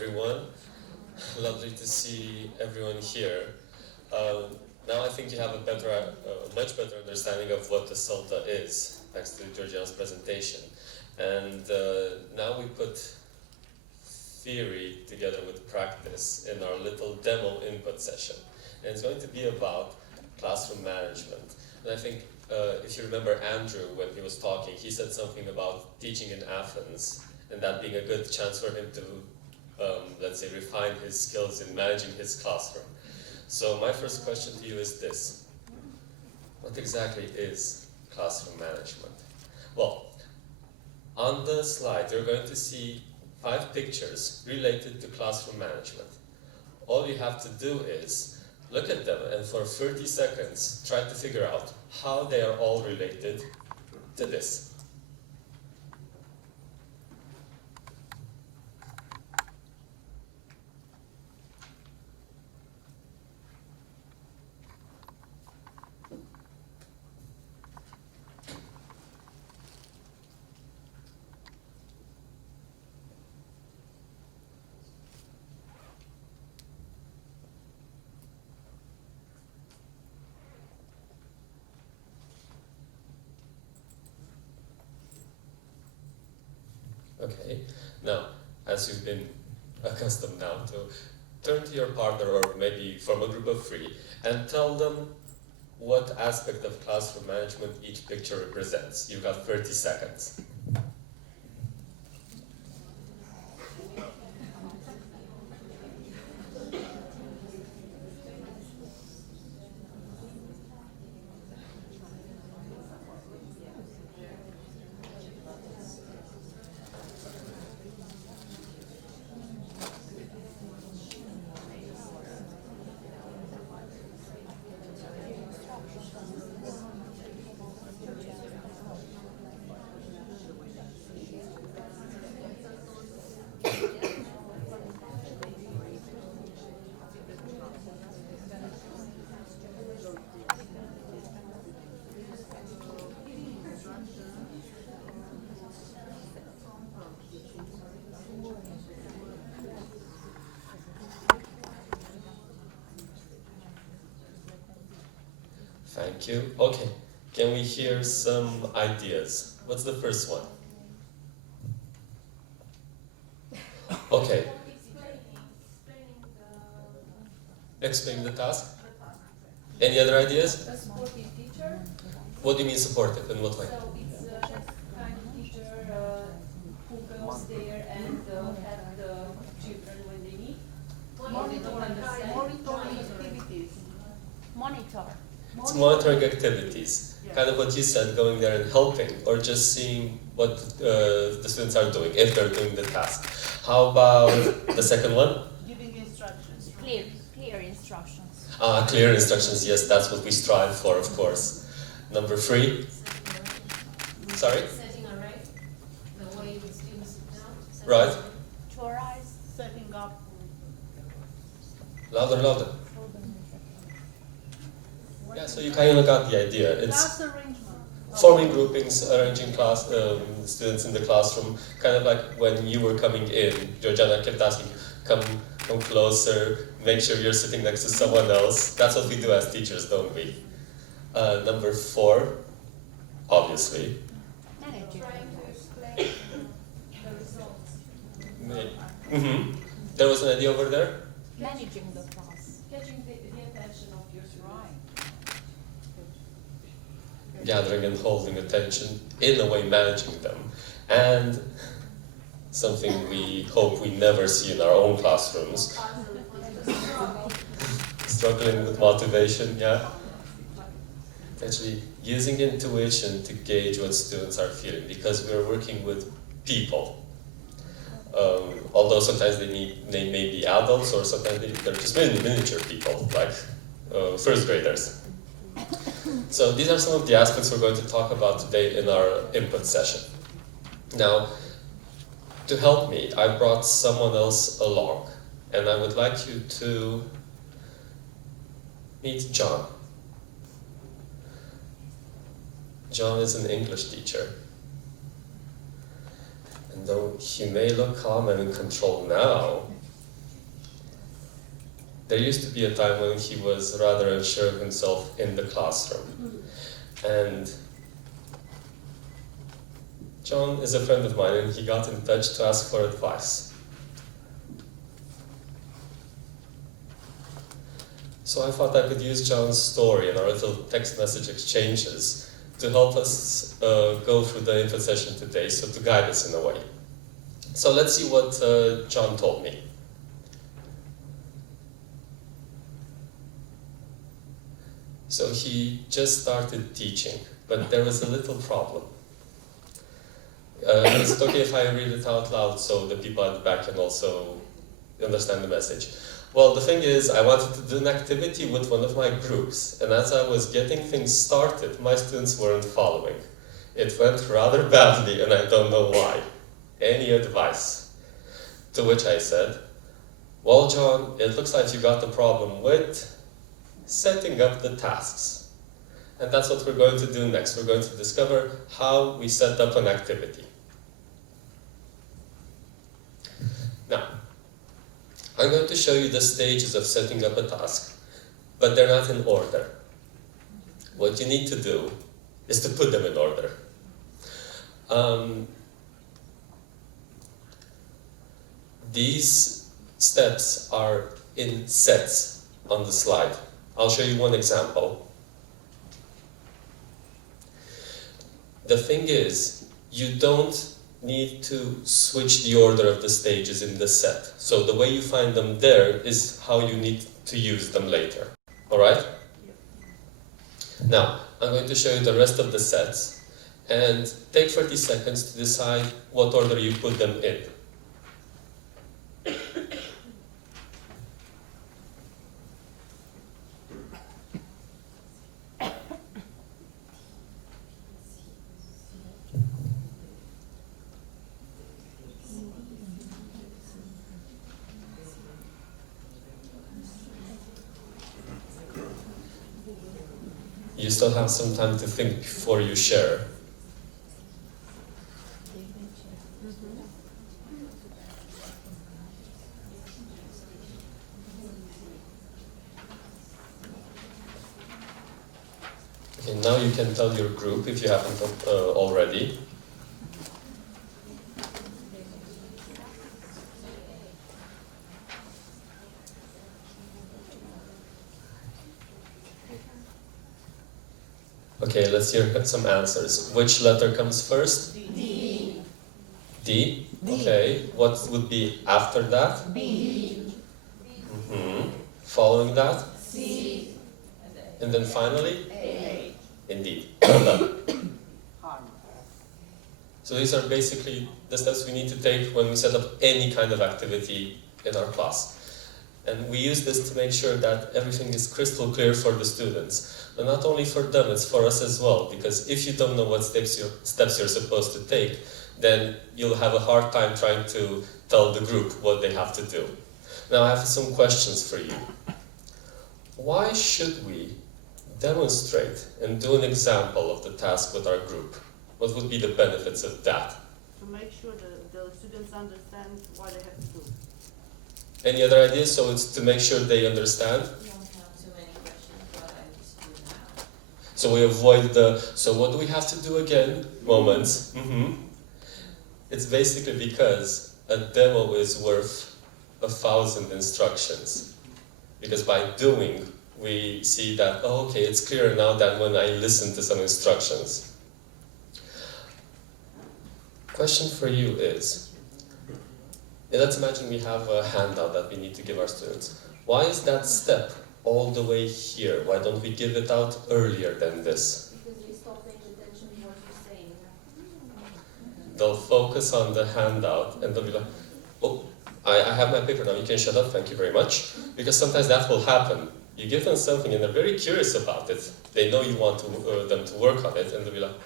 everyone. Lovely to see everyone here. Now I think you have a much better understanding of what the CELTA is, thanks to Georgiana's presentation. And now we put theory together with practice in our little demo input session. And it's going to be about classroom management. And I think if you remember Andrew, when he was talking, he said something about teaching in Athens, and that being a good chance for him to, let's say, refine his skills in managing his classroom. So my first question to you is this. What exactly is classroom management? Well, on the slide, you're going to see 5 pictures related to classroom management. All you have to do is look at them and for 30 seconds, try to figure out how they are all related to this. Okay, now, as you've been accustomed now to, turn to your partner or maybe form a group of 3 and tell them what aspect of classroom management each picture represents. You've got 30 seconds. Thank you. Okay, can we hear some ideas? What's the first one? Okay. Explaining the task. Any other ideas? A supportive teacher. What do you mean supportive? In what way? So it's a kind of teacher who goes there and help the children when they need. Monitoring activities. It's monitoring activities. Yeah. Kind of what you said, going there and helping, or just seeing what the students are doing, if they're doing the task. How about the second one? Giving instructions. Clear instructions. Clear instructions, yes, that's what we strive for, of course. Number 3? Sorry? Setting a rate, the way the students sit down. Right. To arise. Setting up. Louder. Yeah, so you kind of got the idea. It's Class arrangement. forming groupings, arranging class students in the classroom, kind of like when you were coming in, Georgiana kept asking you, come closer, make sure you're sitting next to someone else. That's what we do as teachers, don't we? Number 4, obviously. Managing. Trying to explain the results. There was an idea over there? Managing the class. Catching the attention of your students. Gathering and holding attention, in a way managing them. And something we hope we never see in our own classrooms. Struggling with motivation, yeah. Actually, using intuition to gauge what students are feeling, because we're working with people. Although sometimes they may be adults, or sometimes they're just miniature people, like first graders. So these are some of the aspects we're going to talk about today in our input session. Now, to help me, I brought someone else along, and I would like you to meet John. John is an English teacher. And though he may look calm and in control now, there used to be a time when he was rather unsure of himself in the classroom. And John is a friend of mine, and he got in touch to ask for advice. So I thought I could use John's story and our little text message exchanges to help us go through the info session today, so to guide us in a way. So let's see what John told me. So he just started teaching, but there was a little problem. Is it okay if I read it out loud so the people at the back can also understand the message? Well, the thing is, I wanted to do an activity with one of my groups, and as I was getting things started, my students weren't following. It went rather badly, and I don't know why. Any advice? To which I said, well, John, it looks like you got the problem with setting up the tasks. And that's what we're going to do next. We're going to discover how we set up an activity. Now, I'm going to show you the stages of setting up a task, but they're not in order. What you need to do is to put them in order. These steps are in sets on the slide. I'll show you one example. The thing is, you don't need to switch the order of the stages in the set. So the way you find them there is how you need to use them later. Alright? Now, I'm going to show you the rest of the sets, and take 30 seconds to decide what order you put them in. You still have some time to think before you share. Okay, now you can tell your group if you haven't already. Okay, let's hear some answers. Which letter comes first? D. D? Okay. What would be after that? B. Following that? C. And then finally? A. Indeed. Well done. So these are basically the steps we need to take when we set up any kind of activity in our class. And we use this to make sure that everything is crystal clear for the students. And not only for them, it's for us as well. Because if you don't know what steps you're supposed to take, then you'll have a hard time trying to tell the group what they have to do. Now I have some questions for you. Why should we demonstrate and do an example of the task with our group? What would be the benefits of that? To make sure that the students understand what they have to do. Any other ideas? So it's to make sure they understand. You don't have too many questions, but I just do now. So we avoid the, so what do we have to do again? Moments. It's basically because a demo is worth 1,000 instructions. Because by doing, we see that, oh, okay, it's clearer now than when I listen to some instructions. Question for you is, let's imagine we have a handout that we need to give our students. Why is that step all the way here? Why don't we give it out earlier than this? Because they stop paying attention to what you're saying. They'll focus on the handout and they'll be like, oh, I have my paper now, you can shut up, thank you very much. Because sometimes that will happen. You give them something and they're very curious about it. They know you want them to work on it, and they'll be like,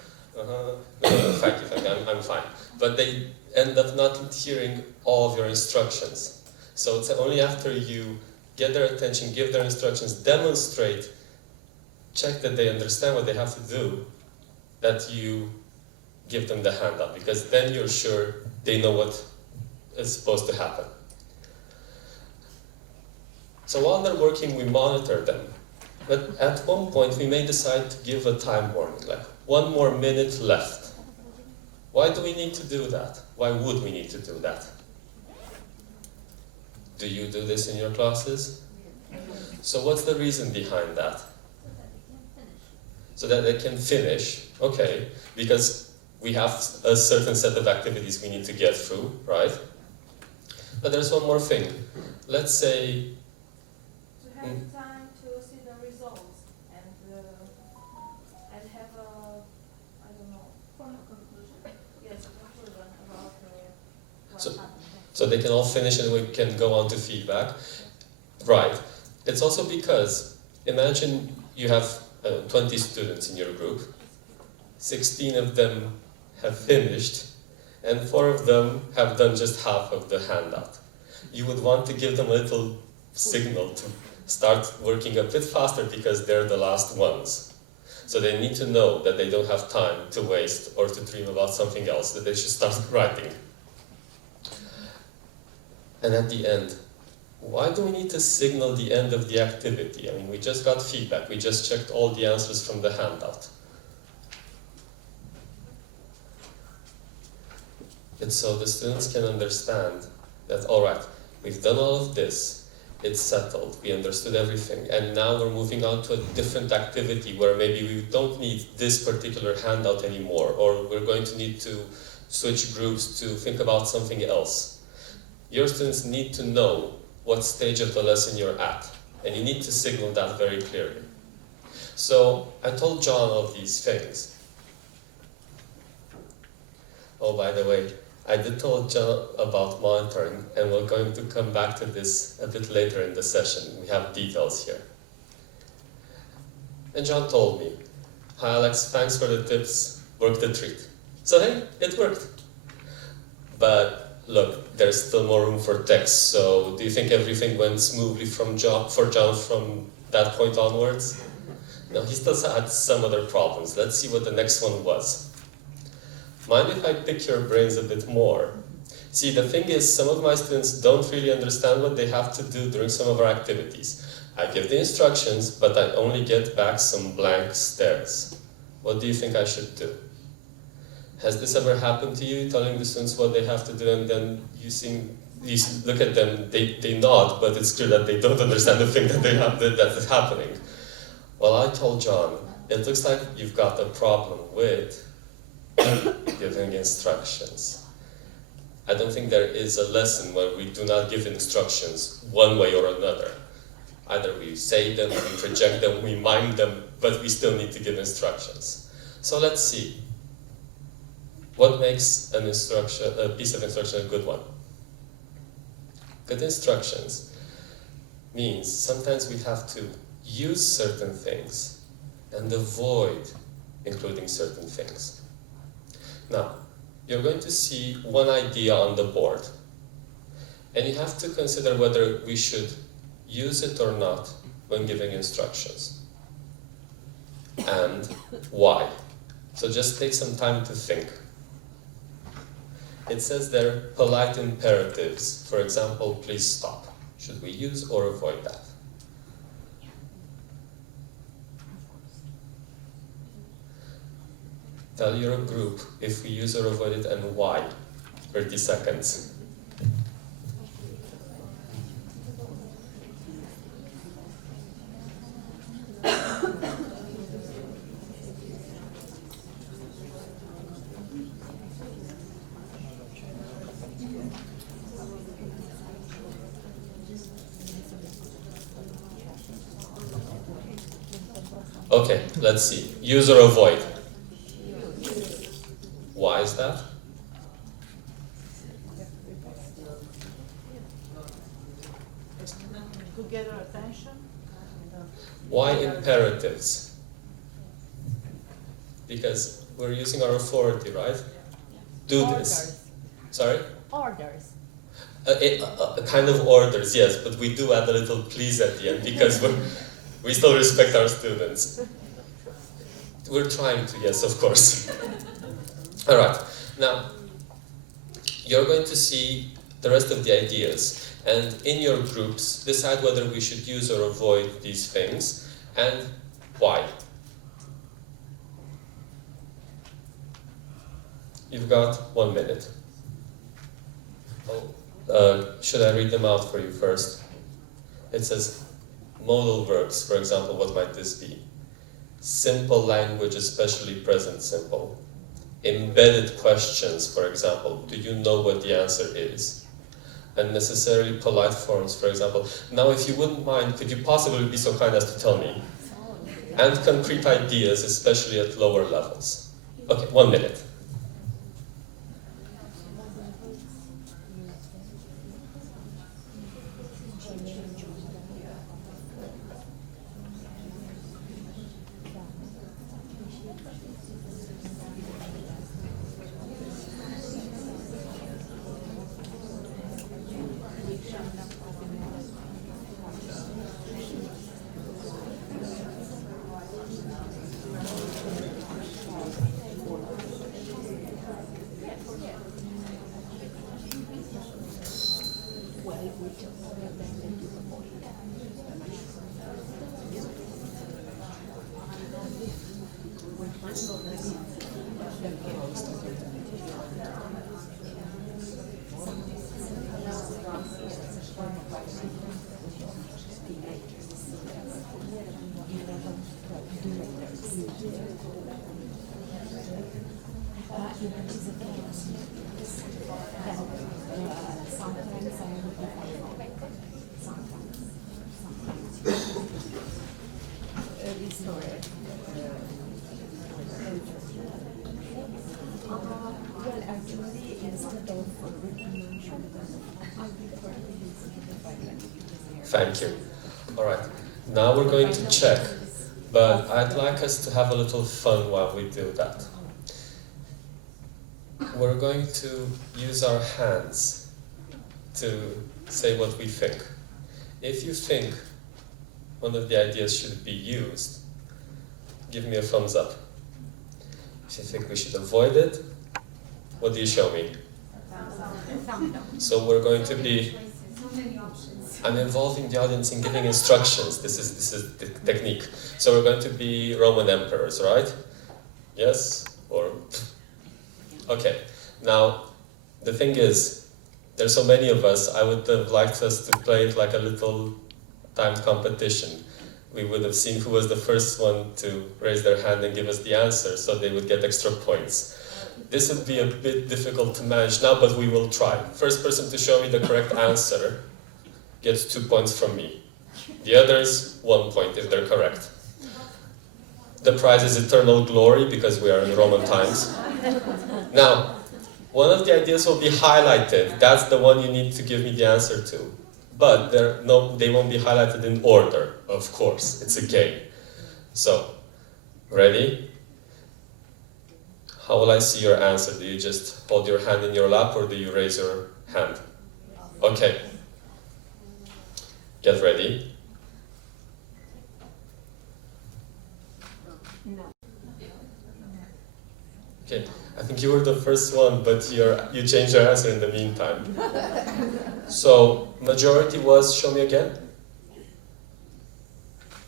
thank you, I'm fine. But they end up not hearing all of your instructions. So it's only after you get their attention, give their instructions, demonstrate, check that they understand what they have to do, that you give them the handout, because then you're sure they know what is supposed to happen. So while they're working, we monitor them. But at one point, we may decide to give a time warning, like 1 more minute left. Why do we need to do that? Why would we need to do that? Do you do this in your classes? So what's the reason behind that? So that they can finish, okay, because we have a certain set of activities we need to get through, right? But there's one more thing. Let's say... To have time to see the results and have a, I don't know, form a conclusion. Yes, a conclusion about what So- happened. So they can all finish and we can go on to feedback. Right. It's also because, imagine you have 20 students in your group, 16 of them have finished, and 4 of them have done just half of the handout. You would want to give them a little signal to start working a bit faster because they're the last ones. So they need to know that they don't have time to waste or to dream about something else, that they should start writing. And at the end, why do we need to signal the end of the activity? I mean, we just got feedback. We just checked all the answers from the handout. It's so the students can understand that, all right, we've done all of this. It's settled. We understood everything. And now we're moving on to a different activity where maybe we don't need this particular handout anymore, or we're going to need to switch groups to think about something else. Your students need to know what stage of the lesson you're at, and you need to signal that very clearly. So I told John all these things. Oh, by the way, I did tell John about monitoring, and we're going to come back to this a bit later in the session. We have details here. And John told me, "Hi Alex, thanks for the tips, work the treat." So hey, it worked. But look, there's still more room for text, so do you think everything went smoothly for John from that point onwards? No, he still had some other problems. Let's see what the next one was. Mind if I pick your brains a bit more? See, the thing is, some of my students don't really understand what they have to do during some of our activities. I give the instructions, but I only get back some blank stares. What do you think I should do? Has this ever happened to you, telling the students what they have to do, and then you look at them, they nod, but it's clear that they don't understand the thing that is happening? Well, I told John, it looks like you've got a problem with giving instructions. I don't think there is a lesson where we do not give instructions one way or another. Either we say them, we project them, we mime them, but we still need to give instructions. So let's see. What makes a piece of instruction a good one? Good instructions means sometimes we have to use certain things and avoid including certain things. Now, you're going to see one idea on the board, and you have to consider whether we should use it or not when giving instructions, and why. So just take some time to think. It says there, polite imperatives. For example, please stop. Should we use or avoid that? Tell your group if we use or avoid it and why. 30 seconds. Okay, let's see. Use or avoid. Why is that? To get our attention. Why imperatives? Because we're using our authority, right? Do this. Sorry? Orders. Kind of orders, yes, but we do add a little please at the end because we still respect our students. We're trying to, yes, of course. All right, now you're going to see the rest of the ideas. And in your groups, decide whether we should use or avoid these things and why. You've got 1 minute. Should I read them out for you first? It says modal verbs, for example, what might this be? Simple language, especially present simple. Embedded questions, for example, do you know what the answer is? Unnecessarily polite forms, for example, now if you wouldn't mind, could you possibly be so kind as to tell me? And concrete ideas, especially at lower levels. Okay, 1 minute. Thank you. All right. Now we're going to check, but I'd like us to have a little fun while we do that. We're going to use our hands to say what we think. If you think one of the ideas should be used, give me a thumbs up. If you think we should avoid it, what do you show me? So we're going to be, I'm involving the audience in giving instructions. This is the technique. So we're going to be Roman emperors, right? Yes? Or, okay. Now, the thing is, there's so many of us, I would have liked us to play it like a little timed competition. We would have seen who was the first one to raise their hand and give us the answer, so they would get extra points. This would be a bit difficult to manage now, but we will try. First person to show me the correct answer gets 2 points from me. The others, 1 point if they're correct. The prize is eternal glory because we are in Roman times. Now, one of the ideas will be highlighted. That's the one you need to give me the answer to. But they won't be highlighted in order, of course. It's a game. So, ready? How will I see your answer? Do you just hold your hand in your lap or do you raise your hand? Okay. Get ready. No. Okay, I think you were the first one, but you changed your answer in the meantime. So, majority was, show me again?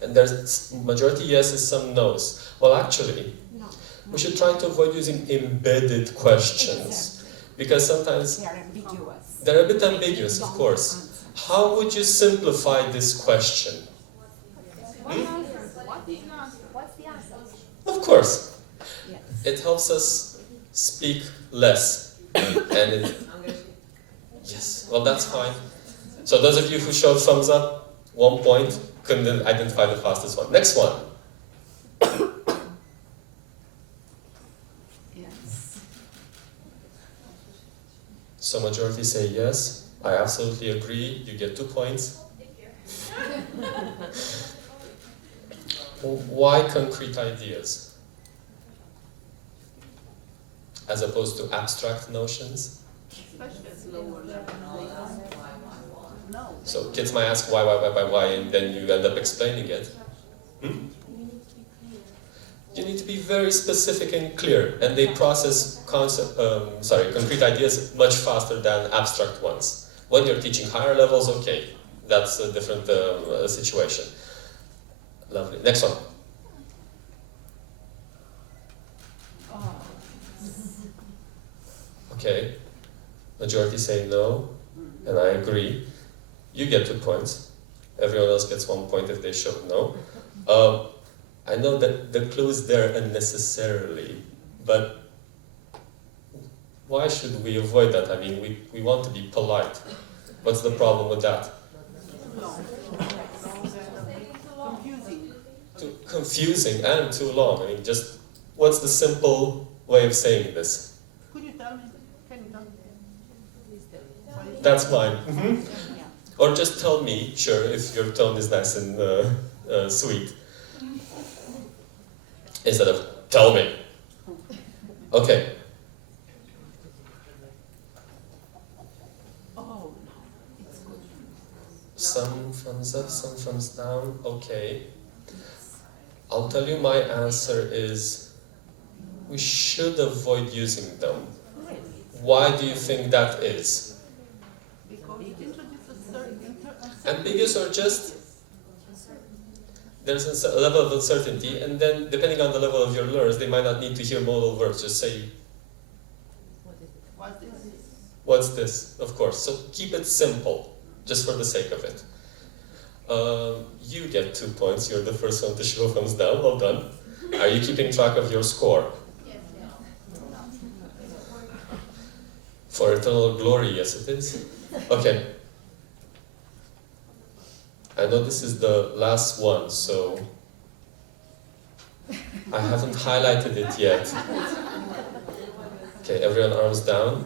And there's majority yeses, some nos. Well, actually, we should try to avoid using embedded questions. Because sometimes They're ambiguous. they're a bit ambiguous, of course. How would you simplify this question? What's the answer? Of course. Yes. It helps us speak less. And yes, well that's fine. So those of you who showed thumbs up, 1 point, couldn't identify the fastest one. Next one. Yes. So majority say yes. I absolutely agree. You get 2 points. Why concrete ideas? As opposed to abstract notions? Especially at lower level. No. So kids might ask why, and then you end up explaining it. You need to be very specific and clear, and they process concrete ideas much faster than abstract ones. When you're teaching higher levels, okay, that's a different situation. Lovely. Next one. Okay. Majority say no, and I agree. You get 2 points. Everyone else gets 1 point if they show no. I know that the clue is there unnecessarily, but why should we avoid that? I mean, we want to be polite. What's the problem with that? Confusing. Too confusing and too long. I mean, just what's the simple way of saying this? Could you tell me? Can you tell me? That's mine. Yeah. Or just tell me, sure, if your tone is nice and sweet. Instead of, tell me. Okay. Oh, Some thumbs up, some thumbs down. Okay. I'll tell you my answer is we should avoid using them. Why do you think that is? because it introduces certain Ambiguous or just there's a level of uncertainty, and then depending on the level of your learners, they might not need to hear modal verbs. Just say, What's this? what's this? Of course. So keep it simple, just for the sake of it. You get 2 points. You're the first one to show thumbs down. Well done. Are you keeping track of your score? For eternal glory, yes it is. Okay. I know this is the last one, so I haven't highlighted it yet. Okay, everyone arms down.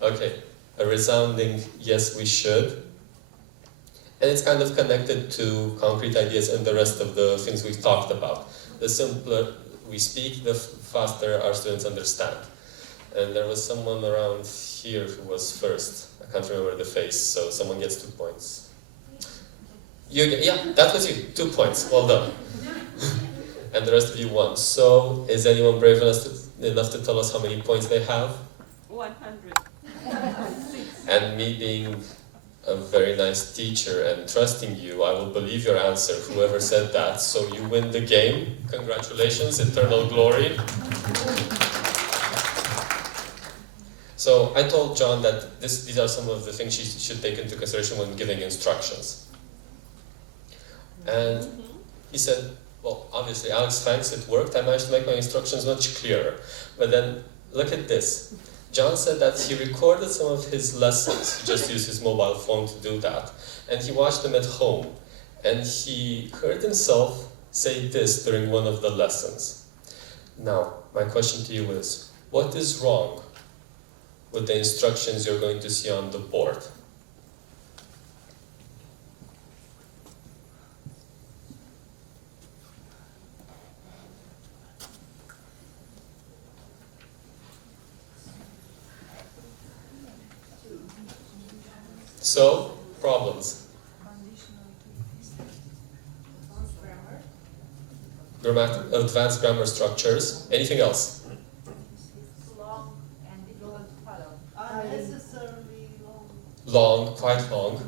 Okay, a resounding yes we should. And it's kind of connected to concrete ideas and the rest of the things we've talked about. The simpler we speak, the faster our students understand. And there was someone around here who was first. I can't remember the face, so someone gets 2 points. Yeah, that was you. 2 points. Well done. And the rest of you won. So, is anyone brave enough to tell us how many points they have? 100. And me being a very nice teacher and trusting you, I will believe your answer, whoever said that. So you win the game. Congratulations, eternal glory. So I told John that these are some of the things she should take into consideration when giving instructions. And he said, well, obviously, Alex, thanks, it worked. I managed to make my instructions much clearer. But then, look at this. John said that he recorded some of his lessons. He just used his mobile phone to do that. And he watched them at home. And he heard himself say this during one of the lessons. Now, my question to you is, what is wrong with the instructions you're going to see on the board? So, problems. Advanced grammar structures. Anything else? Long and difficult to follow. Unnecessarily long. Long, quite long.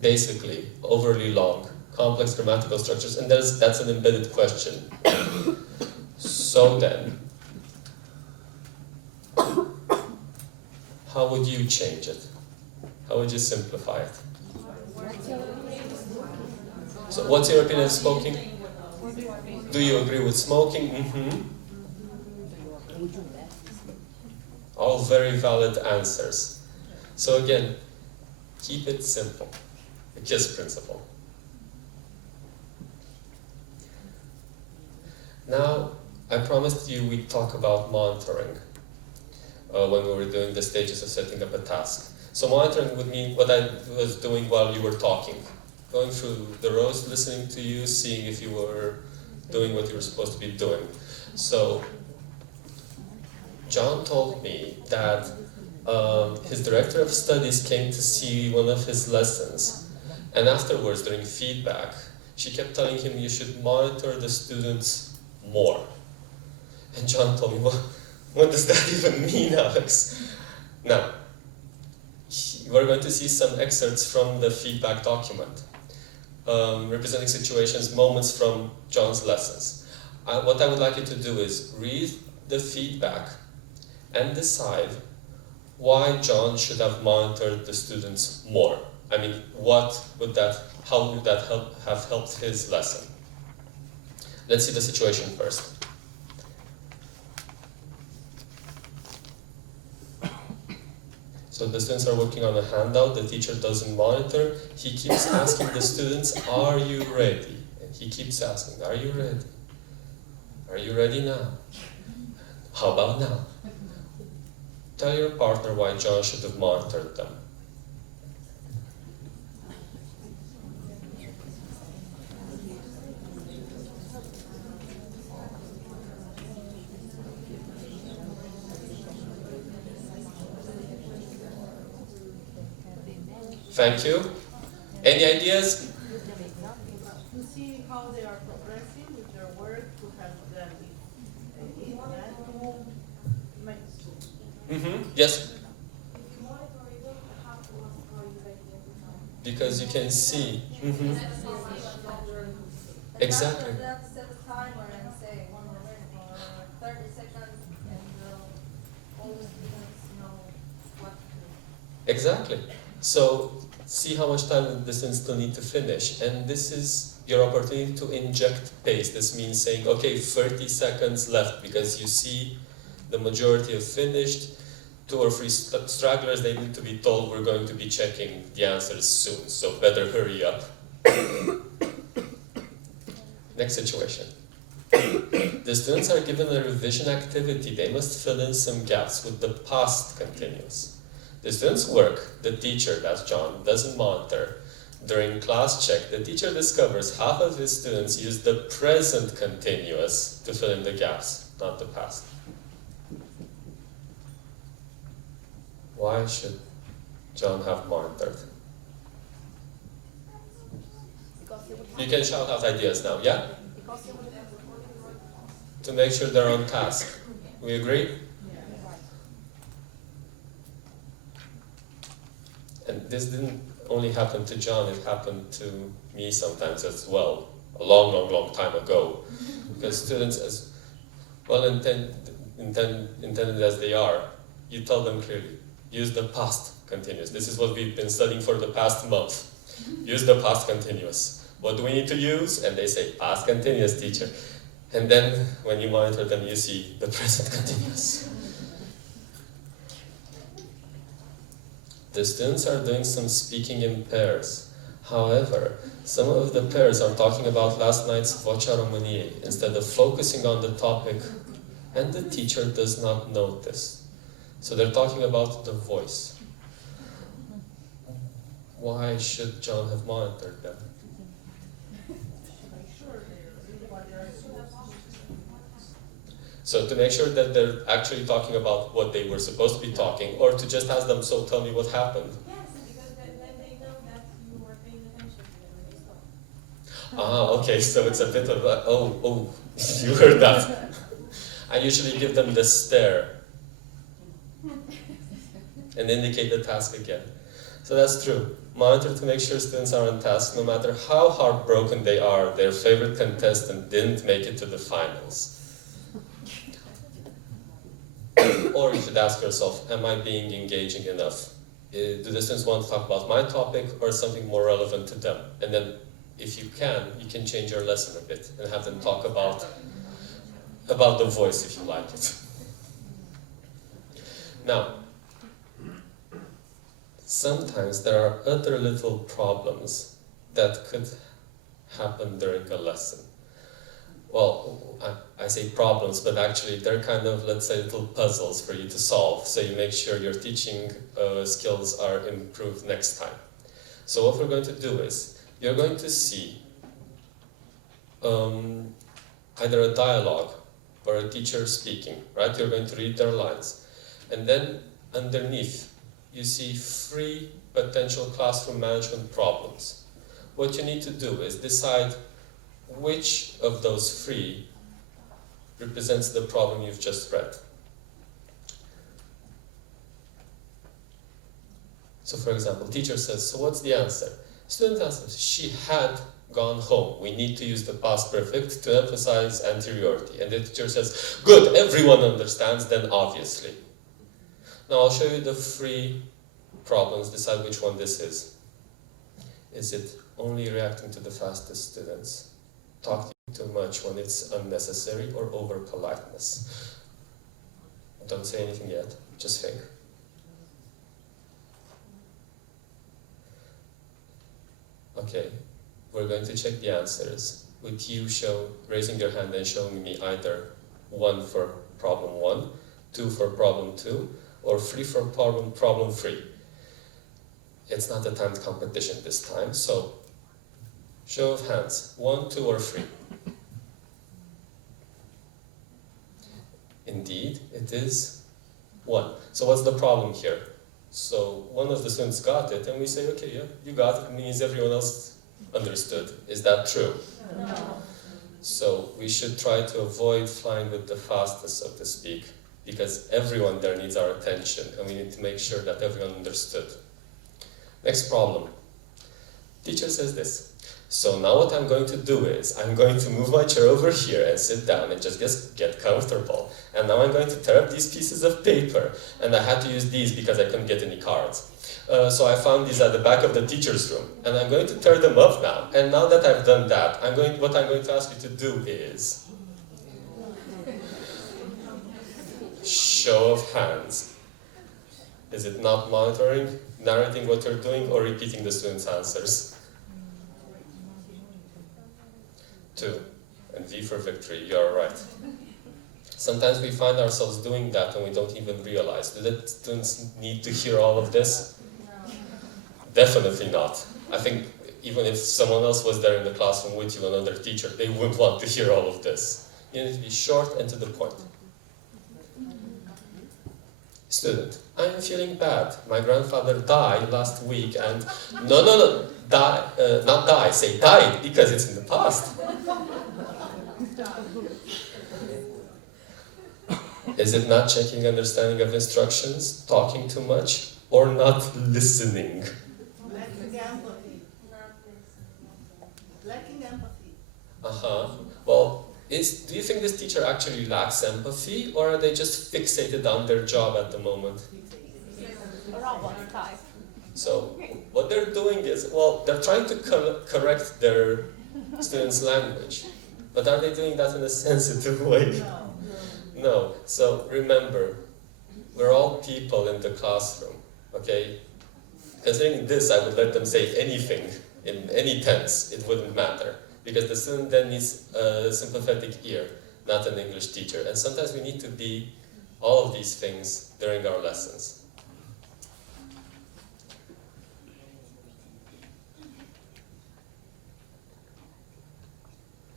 Basically, overly long. Complex grammatical structures. And that's an embedded question. So then, how would you change it? How would you simplify it? So what's your opinion of smoking? Do you agree with smoking? All very valid answers. So again, keep it simple. A KISS principle. Now, I promised you we'd talk about monitoring when we were doing the stages of setting up a task. So monitoring would mean what I was doing while you were talking. Going through the rows, listening to you, seeing if you were doing what you were supposed to be doing. So, John told me that his director of studies came to see one of his lessons, and afterwards, during feedback, she kept telling him you should monitor the students more. And John told me, what does that even mean, Alex? Now, we're going to see some excerpts from the feedback document, representing situations, moments from John's lessons. What I would like you to do is read the feedback and decide why John should have monitored the students more. I mean, how would that have helped his lesson? Let's see the situation first. So the students are working on a handout, the teacher doesn't monitor, he keeps asking the students, are you ready? And he keeps asking, are you ready? Are you ready now? How about now? Tell your partner why John should have monitored them. Thank you. Any ideas? To see how they are progressing with their work, to help them Yes? Because you can see. Exactly. Let's set a timer and say 1 minute or 30 seconds, and all the students know what to do. Exactly. So see how much time the students still need to finish, and this is your opportunity to inject pace. This means saying, okay, 30 seconds left, because you see the majority have finished. 2 or 3 stragglers, they need to be told we're going to be checking the answers soon, so better hurry up. Next situation. The students are given a revision activity. They must fill in some gaps with the past continuous. The students' work, the teacher, that's John, doesn't monitor. During class check, the teacher discovers half of his students use the present continuous to fill in the gaps, not the past. Why should John have monitored? You can shout out ideas now, yeah? To make sure they're on task. We agree? And this didn't only happen to John, it happened to me sometimes as well, a long, long, long time ago. Because students, as well intended as they are, you tell them clearly, use the past continuous. This is what we've been studying for the past month. Use the past continuous. What do we need to use? And they say, past continuous, teacher. And then when you monitor them, you see the present continuous. The students are doing some speaking in pairs. However, some of the pairs are talking about last night's Vocea României instead of focusing on the topic, and the teacher does not notice. So they're talking about the voice. Why should John have monitored them? So to make sure that they're actually talking about what they were supposed to be talking, or to just ask them, so tell me what happened. Yes, because then they know that you were paying attention to them when they spoke. Ah, okay, so it's a bit of a, oh, you heard that. I usually give them the stare and indicate the task again. So that's true. Monitor to make sure students are on task, no matter how heartbroken they are, their favorite contestant didn't make it to the finals. Or you should ask yourself, am I being engaging enough? Do the students want to talk about my topic or something more relevant to them? And then, if you can change your lesson a bit and have them talk about the voice if you like it. Now, sometimes there are other little problems that could happen during a lesson. Well, I say problems, but actually they're kind of, let's say, little puzzles for you to solve, so you make sure your teaching skills are improved next time. So what we're going to do is, you're going to see either a dialogue or a teacher speaking, right? You're going to read their lines. And then underneath, you see 3 potential classroom management problems. What you need to do is decide which of those 3 represents the problem you've just read. So for example, teacher says, so what's the answer? Student answers, she had gone home. We need to use the past perfect to emphasize anteriority. And the teacher says, good, everyone understands, then obviously. Now I'll show you the 3 problems, decide which one this is. Is it only reacting to the fastest students? Talking too much when it's unnecessary, or over politeness? Don't say anything yet, just think. Okay, we're going to check the answers with you raising your hand and showing me either 1 for problem 1, 2 for problem 2, or 3 for problem 3. It's not a timed competition this time, so show of hands, 1, 2, or 3. Indeed, it is 1. So what's the problem here? So one of the students got it, and we say, okay, yeah, you got it, means everyone else understood. Is that true? No. So we should try to avoid flying with the fastest, so to speak, because everyone there needs our attention, and we need to make sure that everyone understood. Next problem. Teacher says this. So now what I'm going to do is, I'm going to move my chair over here and sit down and just get comfortable. And now I'm going to tear up these pieces of paper. And I had to use these because I couldn't get any cards. So I found these at the back of the teacher's room. And I'm going to tear them up now. And now that I've done that, what I'm going to ask you to do is... show of hands. Is it not monitoring, narrating what you're doing, or repeating the students' answers? 2. And V for victory, you're right. Sometimes we find ourselves doing that and we don't even realize. Do the students need to hear all of this? No. Definitely not. I think even if someone else was there in the classroom with you, another teacher, they wouldn't want to hear all of this. You need to be short and to the point. Student, I am feeling bad. My grandfather died last week and... No, not die, say died, because it's in the past. Is it not checking understanding of instructions, talking too much, or not listening? Lacking empathy. Lacking empathy. Well, do you think this teacher actually lacks empathy, or are they just fixated on their job at the moment? Robot type. So, what they're doing is, well, they're trying to correct their students' language. But are they doing that in a sensitive way? No. So, remember, we're all people in the classroom, okay? Considering this, I would let them say anything, in any tense, it wouldn't matter. Because the student then needs a sympathetic ear, not an English teacher. And sometimes we need to be all of these things during our lessons.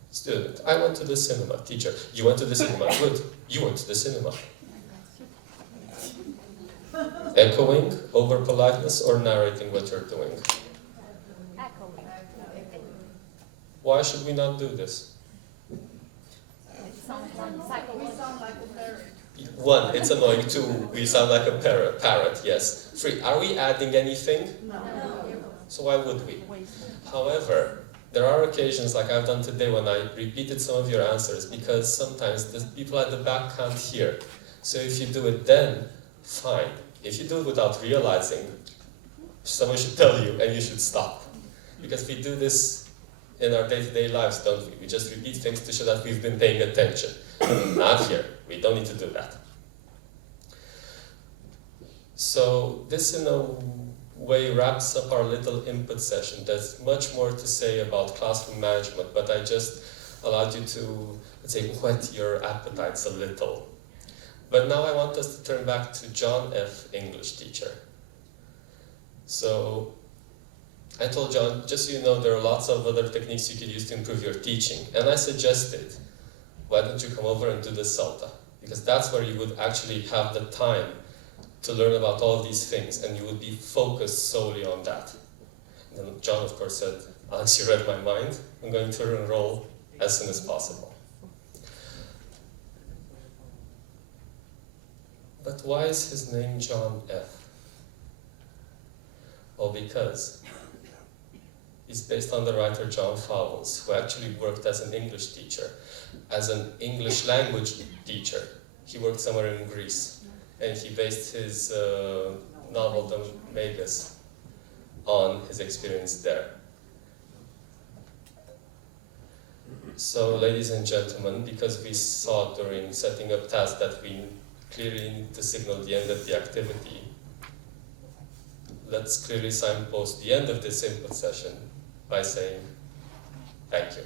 Student, I went to the cinema. Teacher, you went to the cinema. Good, you went to the cinema. Echoing, over politeness, or narrating what you're doing? Echoing. Why should we not do this? It sounds like We sound like a parrot. 1, it's annoying. 2, we sound like a parrot, yes. 3, are we adding anything? No. So why would we? However, there are occasions like I've done today when I repeated some of your answers because sometimes the people at the back can't hear. So if you do it then, fine. If you do it without realizing, someone should tell you and you should stop. Because we do this in our day-to-day lives, don't we? We just repeat things to show that we've been paying attention. Not here. We don't need to do that. So this in a way wraps up our little input session. There's much more to say about classroom management, but I just allowed you to, let's say, whet your appetites a little. But now I want us to turn back to John F., English teacher. So I told John, just so you know, there are lots of other techniques you could use to improve your teaching. And I suggested, why don't you come over and do the CELTA? Because that's where you would actually have the time to learn about all of these things, and you would be focused solely on that. And then John, of course, said, Alex, you read my mind. I'm going to enroll as soon as possible. But why is his name John F? Well, because it's based on the writer John Fowles, who actually worked as an English teacher, as an English language teacher. He worked somewhere in Greece, and he based his novel *The Magus* on his experience there. So, ladies and gentlemen, because we saw during setting up tasks that we clearly need to signal the end of the activity, let's clearly signpost the end of this input session by saying thank you.